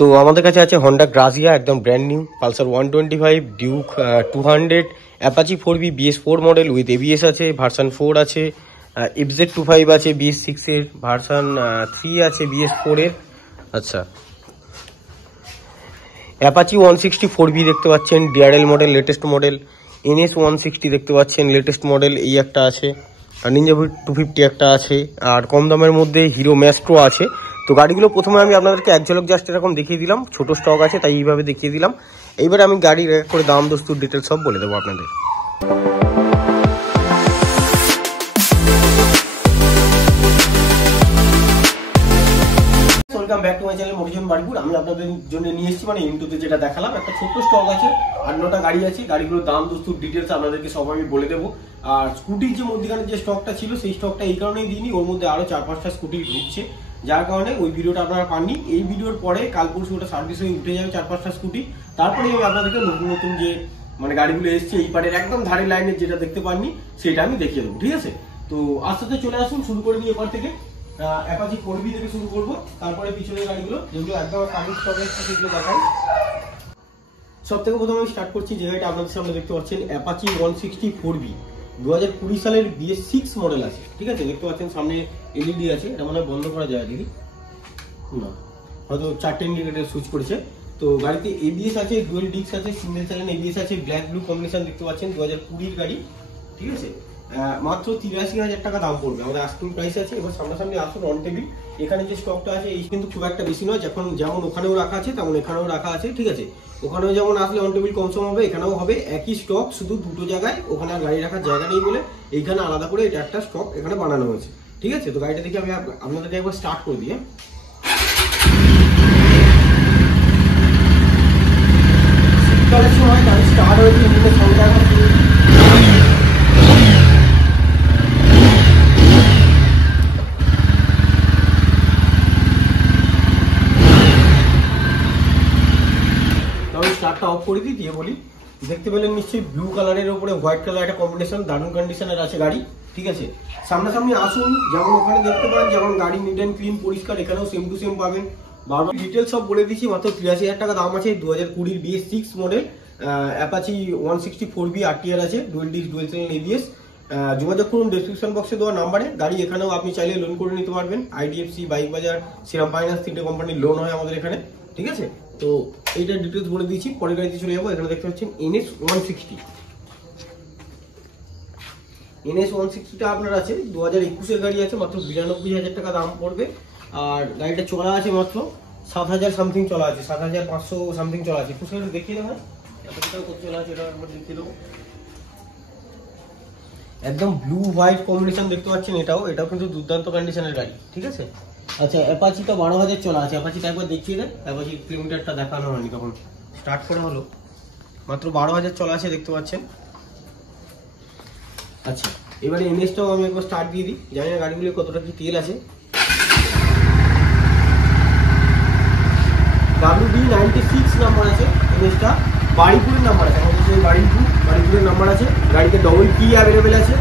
তো আমাদের কাছে আছে হন্ডা গ্রাজিয়া একদম brand new, Pulsar 125, Duke 200, Apache 4B BS4 model with ABS আছে, ভার্সান 4 আছে, FZ25 আছে BS6 এর, ভার্সান 3 আছে BS4 এর। আচ্ছা, অ্যাপাচি 160 4B দেখতে পাচ্ছেন, DRL model latest model, NS 160 দেখতে পাচ্ছেন লেটেস্ট মডেল, এই একটা আছে, আর নিনজা 250 একটা আছে, আর কম দামের মধ্যে হিরো ম্যাস্ট্রো আছে। তো গাড়িগুলো প্রথমে আমি আপনাদেরকে এক ঝলক জাস্ট এরকম দেখিয়ে দিলাম, ছোট স্টক আছে তাই এইভাবে দেখিয়ে দিলাম। এইবার আমি গাড়ির এক করে দাম দস্তুর ডিটেলস সব বলে দেবো আপনাদের। Welcome back to my channel motivation Baripur. আমি আপনাদের জন্য নিয়ে এসেছি মানে ইন্টুতে যেটা দেখালাম, একটা ছোট্ট স্টক আছে, 8-9টা গাড়ি আছে। গাড়িগুলোর দাম দস্তুর ডিটেলস আপনাদেরকে সব আমি বলে দেবো। আর স্কুটির যে মধ্যখানে যে স্টকটা ছিল সেই স্টকটা এই কারণেই দিইনি, ওর মধ্যে আরো 4-5টা স্কুটি ঢুকছে, যার কারণে ওই ভিডিওটা আপনারা পাননি। এই ভিডিওর পরে কাল পরশু ওটা সার্ভিস হয়ে উঠে যাবে 4-5টা স্কুটি, তারপরে আমি আপনাদেরকে নতুন নতুন যে মানে গাড়িগুলো এসছে এই পারের একদম ধারে লাইনের যেটা দেখতে পাননি সেটা আমি দেখিয়ে দেবো, ঠিক আছে? তো আস্তে আস্তে চলে আসুন, শুরু করে দিই এপার থেকে। অ্যাপাচি 4B থেকে শুরু করবো, তারপরে পিছনের গাড়িগুলো যেগুলো একদম কামিং স্টকে সেগুলো দেখাই। সব থেকে প্রথমে আমি স্টার্ট করছি যে গাড়িটা আপনাদের সামনে দেখতে পাচ্ছেন, অ্যাপাচি 160 4B 2020 সালের BS6 মডেল আছে, ঠিক আছে? দেখতে পাচ্ছেন সামনে LED আছে, এটা মানে বন্ধ করা যায় দিদি না, হয়তো 4টে ইন্ডিকেটর সুইচ করেছে। তো গাড়িতে ABS আছে, ডুয়েল ডিস্ক আছে, সিঙ্গেল চ্যানেল ABS আছে, ব্ল্যাক ব্লু কম্বিনেশন দেখতে পাচ্ছেন, 2020 গাড়ি, ঠিক আছে? মাত্র 83,000 টাকা দাম পড়বে, আমাদের আস্কিং প্রাইস আছে। এবার সামনাসামনি আসুন অন টেবিল, এখানে যে স্টকটা আছে এই কিন্তু খুব একটা বেশি নয়, যেমন ওখানেও রাখা আছে তেমন এখানেও রাখা আছে, ঠিক আছে? ওখানেও যেমন আসলে অন টেবিল কমসম হবে, এখানেও হবে একই স্টক, শুধু দুটো জায়গায় ওখানে আর গাড়ি রাখার জায়গা নেই বলে এইখানে আলাদা করে এটা একটা স্টক এখানে বানানো হয়েছে, ঠিক আছে? তো গাড়িটা দেখে আমি আপনাদেরকে একবার স্টার্ট করে দিই। শীতকালের সময় গাড়ি স্টার্ট হয়েছে, ইঞ্জিনের সংখ্যা স্টার্টটা অফ করে দিই, দিয়ে বলি। দেখতে পেলেন নিশ্চয়ই ব্লু কালারের উপরে হোয়াইট কালার একটা কম্বিনেশন, দারুণ কন্ডিশনের আছে গাড়ি, ঠিক আছে? সামনাসামনি আসুন, যেমন ওখানে দেখতে পান যেমন গাড়ি নিট অ্যান্ড ক্লিন পরিষ্কার, এখানেও সেম টু সেম পাবেন। বারবার ডিটেলস সব বলে দিচ্ছি, মাত্র 83,000 টাকা দাম আছে। 2020 BS6 model, Apache 160 4B RTR আছে, dual disc dual channel ABS। যোগাযোগ করুন ডেসক্রিপশন বক্সে দেওয়া নাম্বারে। গাড়ি এখানেও আপনি চাইলে লোন করে নিতে পারবেন, IDFC, বাইক বাজার, শ্রীরাম ফাইন্যান্স, 3টে কোম্পানির লোন হয় আমাদের এখানে, ঠিক আছে? তো এইটার ডিটেলস বলে দিচ্ছি, পরের গাড়িতে চলে যাবো। এখানে দেখতে পাচ্ছেন NS 160। NS 160টা আপনার আছে, 2021 এর গাড়ি আছে, মাত্র 92,000 টাকা দাম পড়বে। আর গাড়িটা চলা আছে মাত্র 7,000 সামথিং চলা আছে, 7,500 সামথিং চলা আছে। একটু দেখিয়ে দেবো কত চলা আছে, এটা একবার দেখিয়ে দেবো। একদম ব্লু হোয়াইট কম্বিনেশন দেখতে পাচ্ছেন, এটাও কিন্তু দুর্দান্ত কন্ডিশনের গাড়ি, ঠিক আছে? আচ্ছা, অ্যাপাচি তো 12,000 চলা আছে, অ্যাপাচিটা একবার দেখিয়ে দেন। অ্যাপাচি কিলোমিটারটা দেখানো হয়নি, তখন স্টার্ট করা হলো, মাত্র 12,000 চলা আছে, দেখতে পাচ্ছেন। আচ্ছা, এবারে NSটাও আমি একবার স্টার্ট দিয়ে দিই, জানি না গাড়িগুলো কতটা কি তেল আছে। WD96 নাম্বার আছে NSটা, বাড়িপুরের নাম্বার আছে, আমাদের বাড়িপুরের নাম্বার আছে। গাড়িতে ডবল কি অ্যাভেলেবেল আছে।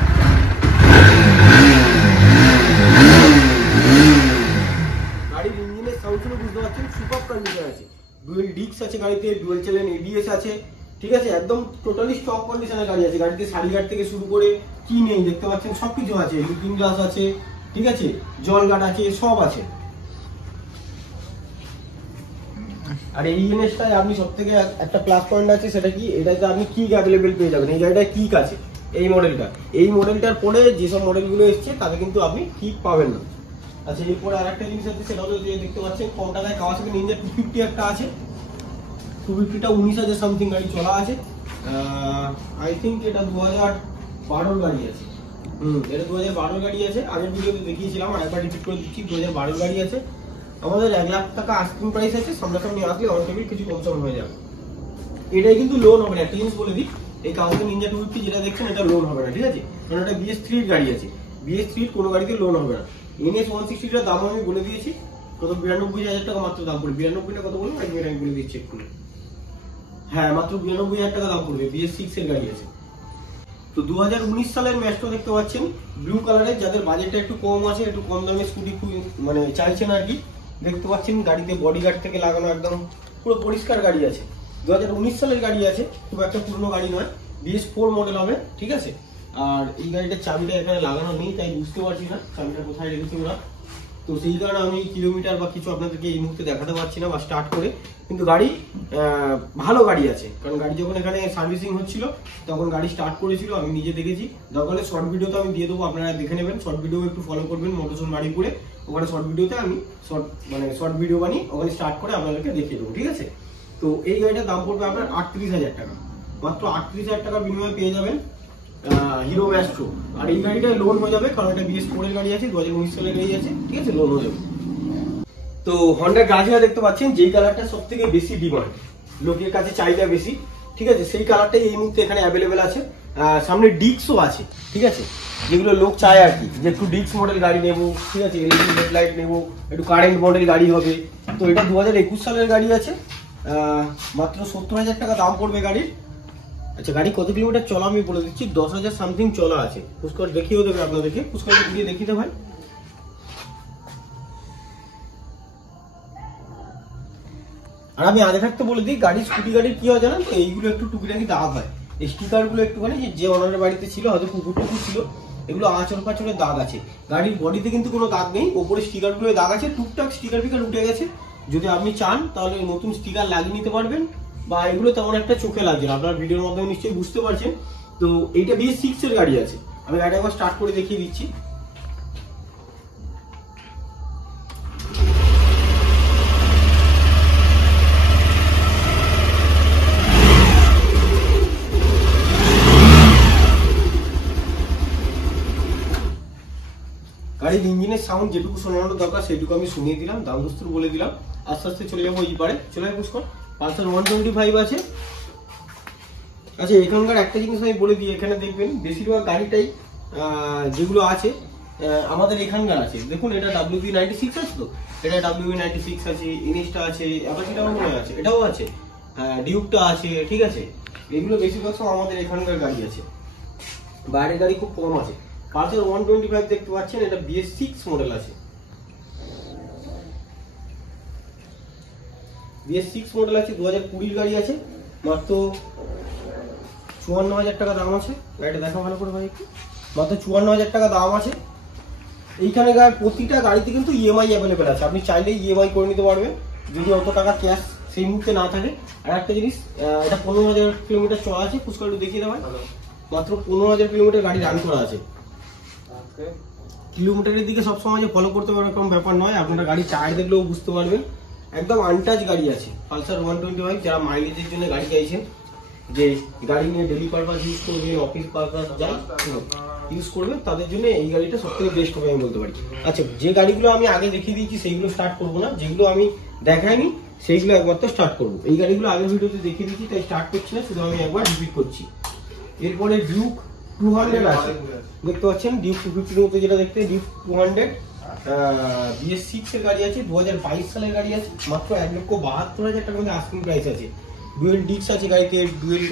গাড়ির ইঞ্জিনের সাউন্ড শুনে বুঝতে পারছেন সুপার কন্ডিশন আছে, ডুয়েল ডিস্ক আছে গাড়িতে, ডুয়েল চ্যানেল ABS আছে, ঠিক আছে? একদম টোটালি স্টক কন্ডিশনের গাড়ি আছে। গাড়িতে সারি গার্ড থেকে শুরু করে কি নেই দেখতে পাচ্ছেন, সবকিছু আছে, লুকিং গ্লাস আছে, ঠিক আছে? জল গার্ড আছে, সব আছে। আর এই NSটায় আপনি সব থেকে একটা প্লাস পয়েন্ট আছে, সেটা কি, এটাতে আপনি কিক অ্যাভেলেবেল পেয়ে যাবেন। এই গাড়িটায় কিক আছে, এই মডেলটার পরে যেসব মডেলগুলো এসছে তাতে কিন্তু আপনি কিক পাবেন না। আচ্ছা, এরপরে আরেকটা জিনিস আছে, সেটা হলো যে দেখতে পাচ্ছেন কম টাকায় কাওয়াসাকি নিনজা 250 একটা আছে। 250টা 19,000 সামথিং গাড়ি চলা আছে। আই থিঙ্ক এটা 2012 গাড়ি আছে। এটা 2012 গাড়ি আছে, আগের ভিডিওতে দেখিয়েছিলাম, আর একবার রিপিট করে দিচ্ছি, 2012 গাড়ি আছে। আমাদের 1 লাখ টাকা আস্কিং প্রাইস আছে, সামনাসামনি আসলে অন টেবিল কিছু কমসম হয়ে যাবে। এটাই কিন্তু লোন হবে না, একটা জিনিস বলে দিই, এই কাওয়াসাকি নিনজা 250 যেটা দেখছেন এটা লোন হবে না, ঠিক আছে? কারণ এটা BS3 গাড়ি আছে, BS3 কোনো গাড়িতে লোন হবে না। NS 160টার দাম আমি বলে দিয়েছি, কত 92,000 টাকা মাত্র দাম পড়বে। 92টা কত বলবো আমি বলে দিচ্ছি একটু। হ্যাঁ, মাত্র 92,000 টাকা দাম পড়বে, BS6 এর গাড়ি আছে। তো 2019 সালের ম্যাস্ট্রো দেখতে পাচ্ছেন, ব্লু কালারের, যাদের বাজেটটা একটু কম আছে, একটু কম দামে স্কুটি মানে চাইছেন আর কি, দেখতে পাচ্ছেন গাড়িতে বডিগার্ড থেকে লাগানো একদম পুরো পরিষ্কার গাড়ি আছে। 2019 সালের গাড়ি আছে, খুব একটা পুরনো গাড়ি নয়, BS4 মডেল হবে, ঠিক আছে। আর এই গাড়িটার চাবিটা এখানে লাগানো নেই, তাই বুঝতে পারছি না চাবিটা কোথায় রেখেছি ওরা। তো সেই কারণে আমি কিলোমিটার বা কিছু আপনাদেরকে এই মুহূর্তে দেখাতে পারছি না বা স্টার্ট করে। কিন্তু গাড়ি ভালো গাড়ি আছে, কারণ গাড়ি যখন এখানে সার্ভিসিং হচ্ছিল তখন গাড়ি স্টার্ট করেছিল, আমি নিজে দেখেছি। দরকার হলে শর্ট ভিডিও তো আমি দিয়ে দেবো, আপনারা দেখে নেবেন। শর্ট ভিডিও একটু ফলো করবেন মোটরসোন বাড়িপুরে, ওখানে শর্ট ভিডিওতে আমি শর্ট ভিডিও বানিয়ে ওখানে স্টার্ট করে আপনাদেরকে দেখিয়ে দেবো, ঠিক আছে। তো এই গাড়িটার দাম পড়বে আপনার 38,000 টাকা, মাত্র 38,000 টাকার বিনিময়ে পেয়ে যাবেন হিরো ম্যাস্ট্রো। আর এই গাড়িটা লোন হয়ে যাবে, কারণ এটা BS4 এর গাড়ি আছে, 2019 সালের গাড়ি আছে, ঠিক আছে, লোন হয়ে যাবে। তো হন্ডা গ্রাজিয়া দেখতে পাচ্ছেন, যেই কালারটা সব থেকে বেশি ডিমান্ড, লোকের কাছে চাহিদা বেশি, ঠিক আছে, সেই কালারটাই এই মুহূর্তে এখানে অ্যাভেলেবেল আছে। সামনে ডিস্কও আছে, ঠিক আছে, যেগুলো লোক চায় আর কি, যে একটু ডিস্ক মডেল গাড়ি নেবো, ঠিক আছে, LED হেডলাইট নেবো, একটু কারেন্ট মডেল গাড়ি হবে। তো এটা 2021 সালের গাড়ি আছে, মাত্র 70,000 টাকা দাম পড়বে গাড়ির। আচ্ছা, গাড়ি কত কিলোমিটার চলা আমি বলে দিচ্ছি, 10,000 সামথিং চলা আছে। পুষ্কর দেখিয়েও দেবে আপনাদেরকে, পুষ্কর দিয়ে দেখিয়ে ভাই। আর আমি আগে থাকতে বলে দিই, গাড়ি স্কুটি গাড়ির কি হয় জানেন তো, এইগুলো একটু টুকিটাকি দাগ হয়, এই স্টিকার গুলো একটুখানি যে ওনারের বাড়িতে ছিল, হয়তো কুকুর টুকুর ছিল, এগুলো আঁচড় পাঁচড়ের দাগ আছে। গাড়ির বডিতে কিন্তু কোনো দাগ নেই, ওপরে স্টিকার গুলো দাগ আছে, টুকটাক স্টিকার ফিকার উঠে গেছে। যদি আপনি চান তাহলে নতুন স্টিকার লাগিয়ে নিতে পারবেন, বা এগুলো তেমন একটা চোখে লাগছে না, আপনার ভিডিওর মাধ্যমে নিশ্চয়ই বুঝতে পারছেন। তো এইটা BS6 এর গাড়ি আছে, আমি গাড়িটা একবার স্টার্ট করে দেখিয়ে দিচ্ছি। গাড়ির ইঞ্জিনের সাউন্ড যেটুকু শোনানোর দরকার সেইটুকু আমি শুনিয়ে দিলাম, দাম দস্তুর বলে দিলাম। আস্তে আস্তে চলে যাবো এই পারে, চলে যাবো পুষ্কর। পালসার 125 আছে। আচ্ছা, এখানকার একটা জিনিস আমি বলে দিই, এখানে দেখবেন বেশিরভাগ গাড়িটাই যেগুলো আছে আমাদের এখানকার আছে। দেখুন, এটা WB96 আছে, তো এটা WB96 আছে, ইনিসটা আছে, অ্যাপাচিটাও মনে আছে, এটাও আছে, ডিউকটা আছে, ঠিক আছে। এগুলো বেশিরভাগ সব আমাদের এখানকার গাড়ি আছে, বাইরের গাড়ি খুব কম আছে। পালসার 125 দেখতে পাচ্ছেন, এটা BS6 মডেল আছে, BS6 মডেল আছে, 2020 গাড়ি আছে, মাত্র 54,000 টাকা দাম আছে। গাড়িটা দেখা ভালো করে ভাই একটু, মাত্র 54,000 টাকা দাম আছে। এইখানে প্রতিটা গাড়িতে কিন্তু EMI অ্যাভেলেবেল আছে, আপনি চাইলেই EMI করে নিতে পারবেন যদি অত টাকা ক্যাশ সেই মুহূর্তে না থাকে। আর একটা জিনিস, এটা 15,000 কিলোমিটার চলা আছে, পুষ্কর একটু দেখিয়ে দেবেন। মাত্র 15,000 কিলোমিটার গাড়ি রান করা আছে। কিলোমিটারের দিকে সবসময় যে ফলো করতে পারবে এরকম ব্যাপার নয়, আপনারা গাড়ি টায়ার দেখলেও বুঝতে পারবেন, একদম আনটাচ গাড়ি আছে। পালসার 125 যারা মাইলেজের জন্য গাড়ি চাইছেন, যে গাড়ি নিয়ে ডেলি পারপাস ইউজ করবে, অফিস পারপাস যাই ইউজ করবে, তাদের জন্য এই গাড়িটা সবথেকে বেস্ট হবে আমি বলতে পারি। আচ্ছা, যে গাড়িগুলো আমি আগে দেখিয়ে দিয়েছি সেইগুলো স্টার্ট করবো না, যেগুলো আমি দেখাইনি সেইগুলো একবার তো স্টার্ট করবো। এই গাড়িগুলো আগের ভিডিওতে দেখিয়ে দিয়েছি, তাই স্টার্ট করছি না, শুধু আমি একবার রিপিট করছি। এরপরে ডিউক 200 আছে, দেখতে পাচ্ছেন ডিউক 250 মতো যেটা দেখতে, ডিউক 200 BS6 এর গাড়ি আছে, 2022 সালের গাড়ি আছে, মাত্র 1,72,000 টাকার মধ্যে আস্কিং প্রাইস আছে। ডুয়েল ডিস্ক আছে গাড়িতে, ডুয়েল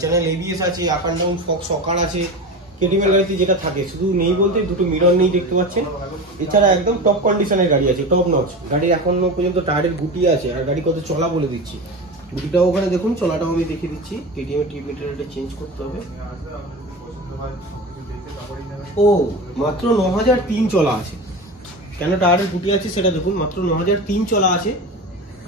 চ্যানেল ABS আছে, আপ অ্যান্ড ডাউন সকার আছে, কেটিএম গাড়িতে যেটা থাকে, শুধু নেই বলতে দুটো মিরর নেই দেখতে পাচ্ছেন। এছাড়া একদম টপ কন্ডিশনের গাড়ি আছে, টপ নচ গাড়ির, এখনো পর্যন্ত টায়ারের গুটি আছে। আর গাড়ি কত চলা বলে দিচ্ছি, গুটিটাও ওখানে দেখুন, চলাটাও আমি দেখিয়ে দিচ্ছি। কেটিএম এর টিপ মিটার এটা চেঞ্জ করতে হবে। ও মাত্র 9,003 চলা আছে, কেন টায়ারের গুটি আছে সেটা দেখুন, মাত্র 9,003 চলা আছে।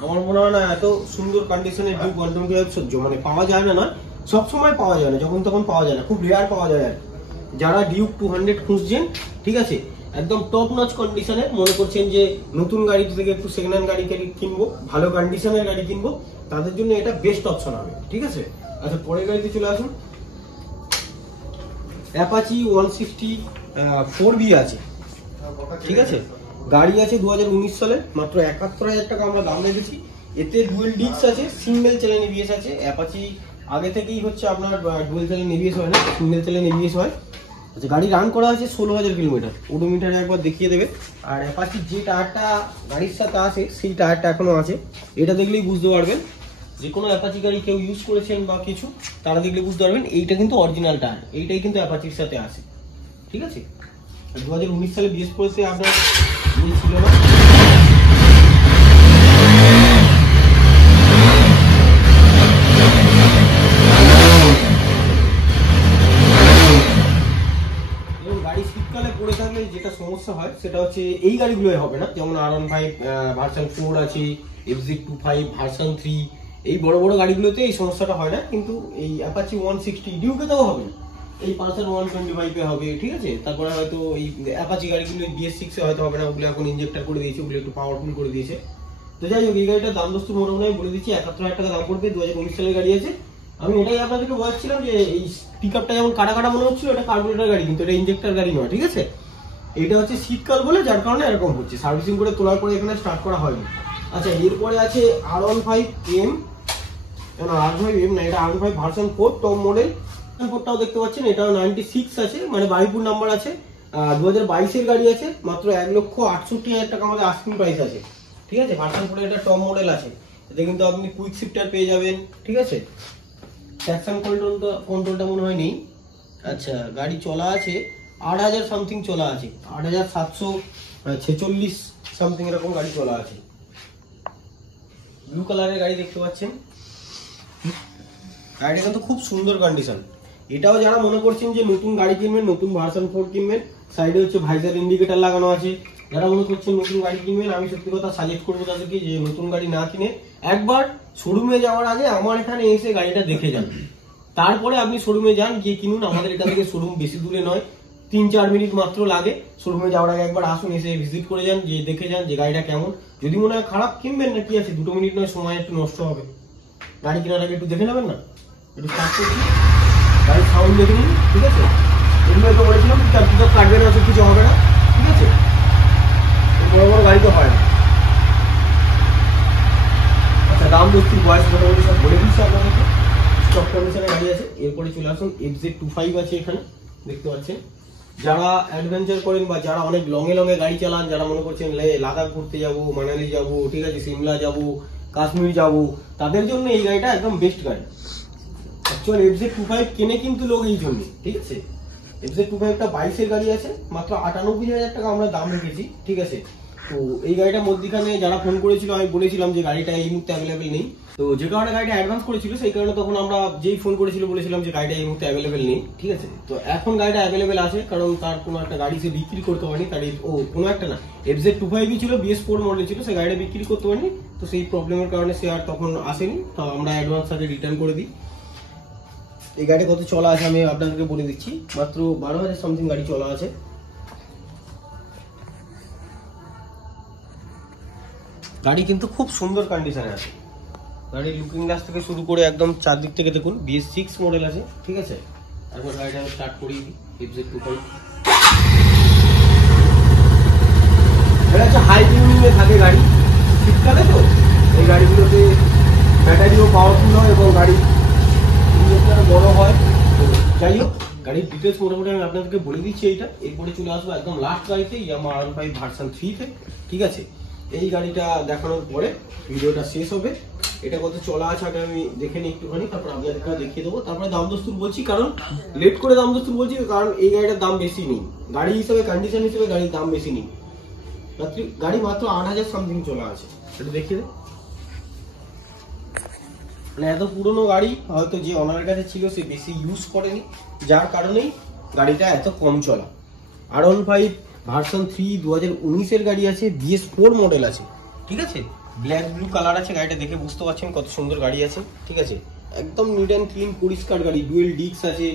আমার মনে হয় না এত সুন্দর কন্ডিশনের ডিউক 125 সহ্য মানে পাওয়া যায় না, সবসময় পাওয়া যায় না, যখন তখন পাওয়া যায় না, খুব রেয়ার পাওয়া যায়। আর যারা ডিউক 200 খুঁজছেন, ঠিক আছে, একদম টপ নচ কন্ডিশনে, মনে করছেন যে নতুন গাড়ি থেকে একটু সেকেন্ড হ্যান্ড গাড়ি কিনবো, ভালো কন্ডিশনের গাড়ি কিনবো, তাদের জন্য এটা বেস্ট অপশন হবে, ঠিক আছে। আচ্ছা, পরের গাড়িতে চলে আসুন। অ্যাপাচি 160 4B আছে, ঠিক আছে, গাড়ি আছে 2019 সালে, মাত্র 71,000 টাকা আমরা দাম রেখেছি। এতে ডুয়েল ডিস্ক আছে, সিঙ্গেল চ্যানেল ABS আছে। অ্যাপাচি আগে থেকেই হচ্ছে আপনার ডুয়েল চ্যানেল ABS হয় না, সিঙ্গেল চ্যানেল ABS হয়। আচ্ছা, গাড়ি রান করা আছে 16,000 কিলোমিটার, ওডোমিটারে একবার দেখিয়ে দেবে। আর অ্যাপাচির যে টায়ারটা গাড়ির সাথে আছে সেই টায়ারটা এখনো আছে, এটা দেখলেই বুঝতে পারবেন। যে কোনো অ্যাপাচি গাড়ি কেউ ইউজ করেছেন বা কিছু, তারা দেখলে বুঝতে পারবেন এইটা কিন্তু অরিজিনাল টায়ার, এইটাই কিন্তু অ্যাপাচির সাথে আছে, ঠিক আছে। 2019 সালে BS4 আপনার ছিল না, সেটা হচ্ছে এই গাড়িগুলোই হবে না, যেমন R15 ভার্সন 4 আছে, FZ25 ভার্সন 3, এই বড় বড় গাড়িগুলোতে এই সমস্যাটা হয় না, কিন্তু এই অ্যাপাচি 160 ডিউকেতেও হবে না, এই পালসার 125 এ হবে, ঠিক আছে। তারপরে হয়তো এই অ্যাপাচি গাড়িগুলো BS6 এ হয়তো হবে না, ওগুলো এখন ইনজেক্টর করে দিয়েছে, ওগুলো একটু পাওয়ারফুল করে দিয়েছে। তো যাই হোক, এই গাড়িটার দাম দোস্ত মোটামুটি আমি বলে দিচ্ছি 71,000 টাকা দাম পড়বে, 2019 সালের গাড়ি আছে। আমি এটাই আপনাদেরকে বলছিলাম যে এই পিকআপটা যেমন কাটা কাটা মনে হচ্ছিল, এটা কার্বোরেটর গাড়ি, কিন্তু এটা ইনজেক্টর গাড়ি নয়, ঠিক আছে। এটা হচ্ছে শীতকাল বলে, যার কারণে এরকম হচ্ছে, সার্ভিসিং করে তোলার পরে এখানে স্টার্ট করা হয়নি। আচ্ছা, এরপরে আছে R15M, R15M না, এটা R15 ভার্সন 4 টপ মডেল। ফোরটাও দেখতে পাচ্ছেন, এটাও 96 আছে, মানে বারিপুর নাম্বার আছে, 2022 এর গাড়ি আছে, মাত্র 1,68,000 টাকা আমাদের আস্কিং প্রাইস আছে, ঠিক আছে। ভার্সন 4 এটা টপ মডেল আছে, এতে কিন্তু আপনি কুইক শিফটার পেয়ে যাবেন, ঠিক আছে। ট্র্যাকশন কন্ট্রোলটা মনে হয় নেই। আচ্ছা, গাড়ি চলা আছে 8,000 সামথিং চলা আছে, 8,746 সামথিং এরকম গাড়ি চলা আছে। ব্লু কালারের গাড়ি দেখতে পাচ্ছেন, গাড়িটা কিন্তু খুব সুন্দর কন্ডিশন। এটাও যারা মনে করছেন যে নতুন গাড়ি কিনবেন, নতুন ভার্সন 4 কিনবেন, সাইডে হচ্ছে ভাইজার ইন্ডিকেটর লাগানো আছে, যারা মনে করছেন নতুন গাড়ি কিনবেন, আমি সত্যি কথা সাজেস্ট করবো তাদেরকে যে নতুন গাড়ি না কিনে একবার শোরুমে যাওয়ার আগে আমার এখানে এসে গাড়িটা দেখে যান, তারপরে আপনি শোরুমে যান, গিয়ে কিনুন। আমাদের এখান থেকে শোরুম বেশি দূরে নয়, 3-4 মিনিট মাত্র লাগে। শোরুমে যাওয়ার আগে একবার আসুন, এসে ভিজিট করে যান, যে দেখে যান যে গাড়িটা কেমন। যদি মনে হয় খারাপ, কিনবেন না, কি আছে, 2 মিনিট নয়, সময় একটু নষ্ট হবে। গাড়ি কেনার আগে একটু দেখে নেবেন না, একটু স্টার্ট করছি, গাড়ির সাউন্ড দেখে নিন, ঠিক আছে। এগুলো তো বলেছিলাম পিকআপ কাটবে না, সব কিছু হবে না, ঠিক আছে। বড় বড় গাড়ি তো হয় না। আচ্ছা, দাম দস্তুর বয়স মোটামুটি সব বলে দিচ্ছি আপনাদেরকে, স্টক কন্ডিশনে গাড়ি আছে। এরপরে চলে আসুন, FZ25 আছে এখানে দেখতে পাচ্ছেন। যারা অ্যাডভেঞ্চার করেন বা যারা অনেক লঙে গাড়ি চালান, যারা মনে করছেন লাদাখ ঘুরতে যাব, মানালি যাব, ঠিক আছে, সিমলা যাব, কাশ্মীর যাব, তাদের জন্য এই গাড়িটা একদম বেস্ট গাড়ি। অ্যাকচুয়ালি FZ25 কেনে কিন্তু লোক এই জন্য, ঠিক আছে। FZ25টা 22 এর গাড়ি আছে, মাত্র 98,000 টাকা আমরা দাম রেখেছি, ঠিক আছে। তো এই গাড়িটার মধ্যখানে যারা ফোন করেছিল, আমি বলেছিলাম যে গাড়িটা এই মুহূর্তে অ্যাভেলেবেল নেই। তো যে কারণে গাড়িটা অ্যাডভান্স করেছিল, সেই কারণে তখন আমরা যেই ফোন করেছিল বলেছিলাম যে গাড়িটা এই মুহূর্তে অ্যাভেলেবেল নেই, ঠিক আছে। তো এখন গাড়িটা অ্যাভেলেবেল আছে, কারণ তার কোনো একটা গাড়ি সে বিক্রি করতে পারেনি, তার কোনো একটা না, FZ25 ছিল, BS4 মডেল ছিল, সে গাড়িটা বিক্রি করতে পারেনি। তো সেই প্রবলেমের কারণে সে আর তখন আসেনি, তো আমরা অ্যাডভান্স তাকে রিটার্ন করে দিই। এই গাড়ি কত চলা আছে আমি আপনাদেরকে বলে দিচ্ছি, মাত্র 12,000 সামথিং গাড়ি চলা আছে। গাড়ি কিন্তু খুব সুন্দর কন্ডিশনে আছে, গাড়ির লুকিং গ্লাস থেকে শুরু করে একদম চারদিক থেকে দেখুন, BS6 মডেল আছে, ঠিক আছে। তারপর গাড়িটা স্টার্ট করিয়ে দিই, FZ25 এটা হচ্ছে হাই টিউনিংয়ে থাকে গাড়ি, শীতকালে তো এই গাড়িগুলোতে ব্যাটারিও পাওয়ারফুল হয় এবং গাড়ি বড় হয়। তো যাই হোক, গাড়ির ডিটেলস মোটামুটি আমি আপনাদেরকে বলে দিচ্ছি এইটা। এরপরে চলে আসবো একদম লাস্ট গাড়িতে, Yamaha R15 ভার্সন 3 তে, ঠিক আছে। এই গাড়িটা দেখানোর পরে ভিডিওটা শেষ হবে। এটা কত চলা আছে আগে আমি দেখে নিই একটুখানি, তারপর আপনাদেরকে দেখিয়ে দেবো। তারপরে দাম দস্তুর বলছি, কারণ লেট করে দাম দস্তুর বলছি, কারণ এই গাড়িটার দাম বেশি নেই, গাড়ি হিসেবে কন্ডিশন হিসেবে গাড়ির দাম বেশি নেই। গাড়ি মাত্র 8,000 সামথিং চলা আছে, এটা দেখিয়ে দেয়। মানে এত পুরনো গাড়ি, হয়তো যে ওনারের কাছে ছিল সে বেশি ইউজ করেনি, যার কারণেই গাড়িটা এত কম চলা। R15 ভার্সন 3 2019 এর গাড়ি আছে, BS4 মডেল আছে, ঠিক আছে। ব্ল্যাক ব্লু কালার আছে, গাড়িটা দেখে বুঝতে পারছেন কত সুন্দর গাড়ি আছে, ঠিক আছে। একদম নিট অ্যান্ড ক্লিন পরিষ্কার গাড়ি, ডুয়েল ডিস্ক আছে।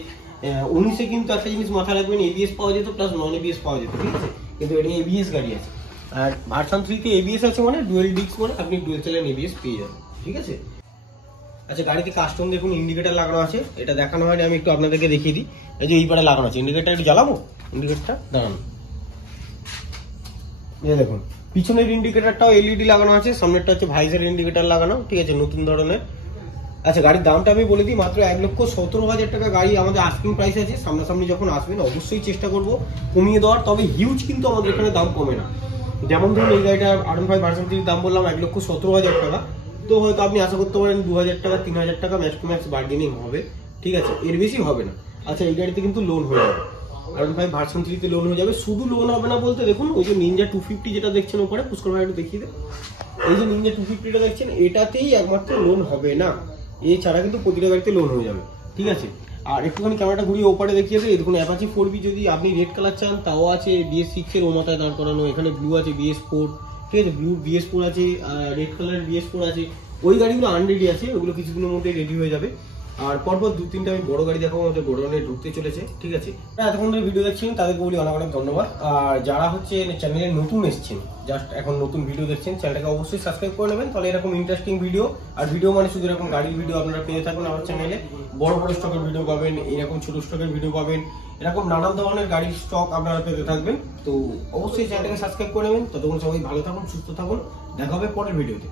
19-এ কিন্তু একটা জিনিস মাথায় রাখবেন, ABS পাওয়া যেত প্লাস নন ABS পাওয়া যেত, ঠিক আছে, কিন্তু এটা ABS গাড়ি আছে। আর ভার্সন 3-তে ABS আছে, মানে ডুয়েল ডিস্ক, মানে আপনি ডুয়েল চ্যানেল ABS পেয়ে যাবেন, ঠিক আছে। আচ্ছা, গাড়িতে কাস্টম দেখুন ইন্ডিকেটর লাগানো আছে, এটা দেখানো হয়নি, আমি একটু আপনাদেরকে দেখিয়ে দিই। এই যে এইবারে লাগানো আছে ইন্ডিকেটর, একটু জ্বালাবো ইন্ডিকেটরটা, দাঁড়ান। এই দেখুন, পিছনের ইন্ডিকেটরটাও LED লাগানো আছে, সামনেরটা হচ্ছে ভাইজার ইন্ডিকেটর লাগানো, ঠিক আছে, নতুন ধরনের। আচ্ছা, গাড়ির দামটা আমি বলে দিই, মাত্র 1,17,000 টাকা গাড়ি আমাদের আস্কিং প্রাইস আছে। সামনাসামনি যখন আসবেন অবশ্যই চেষ্টা করবো কমিয়ে দেওয়ার, তবে হিউজ কিন্তু আমাদের এখানে দাম কমে না। যেমন ধরুন এই গাড়িটা R15 ভার্সন 3 দাম বললাম 1,17,000 টাকা, তো হয়তো আপনি আশা করতে পারেন 2,000 টাকা 3,000 টাকা ম্যাক্স টু ম্যাক্স বার্গেনিং হবে, ঠিক আছে, এর বেশি হবে না। আচ্ছা, এই গাড়িতে কিন্তু লোন হয়ে যাবে, R15 ভার্সন 3 তে লোন হয়ে যাবে। শুধু লোন হবে না বলতে, দেখুন ওই যে নিনজা 250 যেটা দেখছেন ওপরে, পুষ্কর ভাই একটু দেখিয়ে দেন, এই যে নিনজা 250টা দেখছেন, এটাতেই একমাত্র লোন হবে না, এছাড়া কিন্তু প্রতিটা গাড়িতে লোন হয়ে যাবে, ঠিক আছে। আর একটুখানি ক্যামেরাটা ঘুরিয়ে ওপারে দেখিয়ে দেয়। দেখুন অ্যাপাচি 4B যদি আপনি রেড কালার চান তাও আছে, BS6 এর ও মাথায় দাঁড় করানো। এখানে ব্লু আছে BS4, ঠিক আছে, ব্লু BS4 আছে, রেড কালারের BS4 আছে। ওই গাড়িগুলো আনরেডি আছে, ওগুলো কিছুদিনের মধ্যে রেডি হয়ে যাবে। আর পরপর 2-3টা আমি বড় গাড়ি দেখাবো, আমাদের গোডাউনে ঢুকতে চলেছে, ঠিক আছে। এতক্ষণ ধরে ভিডিও দেখছেন তাদেরকে বলি অনেক অনেক ধন্যবাদ। আর যারা হচ্ছে চ্যানেলে নতুন এসেছেন, জাস্ট এখন নতুন ভিডিও দেখছেন, চ্যানেলটাকে অবশ্যই সাবস্ক্রাইব করে নেবেন, তাহলে এরকম ইন্টারেস্টিং ভিডিও, আর ভিডিও মানে শুধু এরকম গাড়ির ভিডিও আপনারা পেয়ে থাকবেন আমার চ্যানেলে। বড় বড় স্টকের ভিডিও পাবেন, এরকম ছোট স্টকের ভিডিও পাবেন, এরকম নানান ধরনের গাড়ির স্টক আপনারা পেতে থাকবেন। তো অবশ্যই চ্যানেলটাকে সাবস্ক্রাইব করে নেবেন। ততক্ষণ সবাই ভালো থাকুন, সুস্থ থাকুন, দেখা হবে পরের ভিডিওতে।